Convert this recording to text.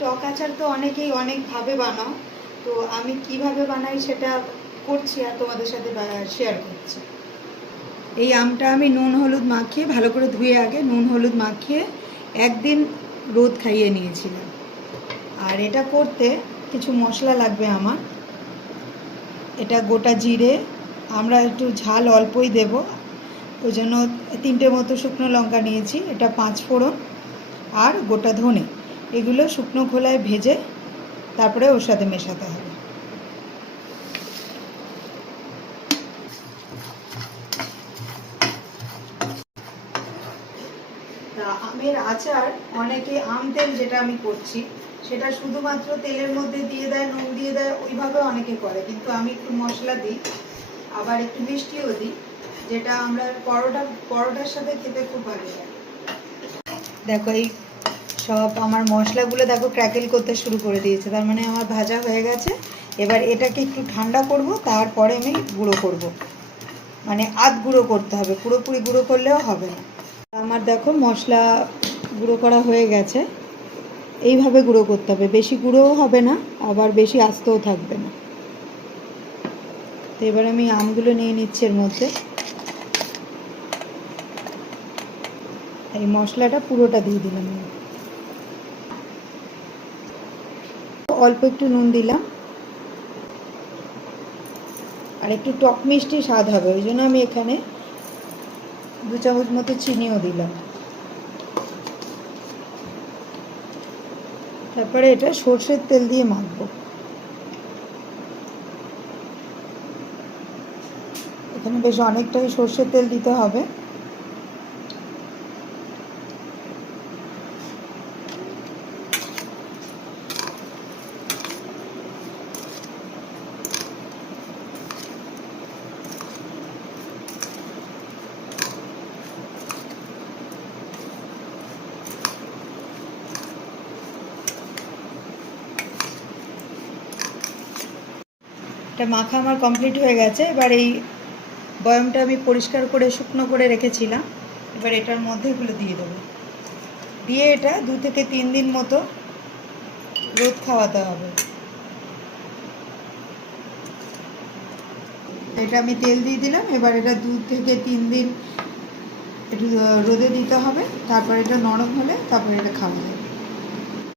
টক আচার তো অনেকেই অনেকভাবে বানাও, তো আমি কিভাবে বানাই সেটা করছি আর তোমাদের সাথে শেয়ার করছি। এই আমটা আমি নুন হলুদ মাখিয়ে ভালো করে ধুয়ে আগে নুন হলুদ মাখিয়ে একদিন রোদ খাইয়ে নিয়েছিলাম। আর এটা করতে কিছু মশলা লাগবে আমার। এটা গোটা জিরে, আমরা একটু ঝাল অল্পই দেব, ওই জন্য 3টে মতো শুকনো লঙ্কা নিয়েছি। এটা 5 ফোড়ন আর গোটা ধনে, এগুলো শুকনো খোলায় ভেজে তারপরে ওর সাথে মেশাতে হবে। আমের আচার অনেকে আম তেল, যেটা আমি করছি সেটা শুধুমাত্র তেলের মধ্যে দিয়ে দেয়, নুন দিয়ে দেয়, ওইভাবে অনেকে করে, কিন্তু আমি একটু মশলা দিই, আবার একটু মিষ্টিও দিই, যেটা আমরা পরোটার সাথে খেতে খুব ভালো লাগে। দেখো এই সব আমার মশলাগুলো দেখো ক্র্যাকেল করতে শুরু করে দিয়েছে, তার মানে আমার ভাজা হয়ে গেছে। এবার এটাকে একটু ঠান্ডা করব, তারপরে আমি গুঁড়ো করব, মানে আধ গুঁড়ো করতে হবে, পুরোপুরি গুঁড়ো করলেও হবে না। আমার দেখো মশলা গুঁড়ো করা হয়ে গেছে, এইভাবে গুঁড়ো করতে হবে, বেশি গুঁড়োও হবে না আবার বেশি আস্তেও থাকবে না। তো এবার আমি আমগুলো নিয়ে নিচ্ছি এর মধ্যে, এই মশলাটা পুরোটা দিয়ে দিলাম, অল্প একটু নুন দিলাম, আর একটু টক মিষ্টি স্বাদ হবে, ওই জন্য আমি এখানে 2 চামচ মতো চিনিও দিলাম। তারপরে এটা সর্ষের তেল দিয়ে মাখবো। এখানে বেশ অনেকটাই সর্ষের তেল দিতে হবে। এটা মাখা আমার কমপ্লিট হয়ে গেছে। এবার এই বয়ামটা আমি পরিষ্কার করে শুকনো করে রেখেছিলাম, এবার এটার মধ্যে এগুলো দিয়ে দেবো, দিয়ে এটা 2 থেকে 3 দিন মতো রোদ খাওয়াতে হবে। এটা আমি তেল দিয়ে দিলাম, এবার এটা 2 থেকে 3 দিন একটু রোদে দিতে হবে, তারপর এটা নরম হলে তারপর এটা খাওয়া যাবে।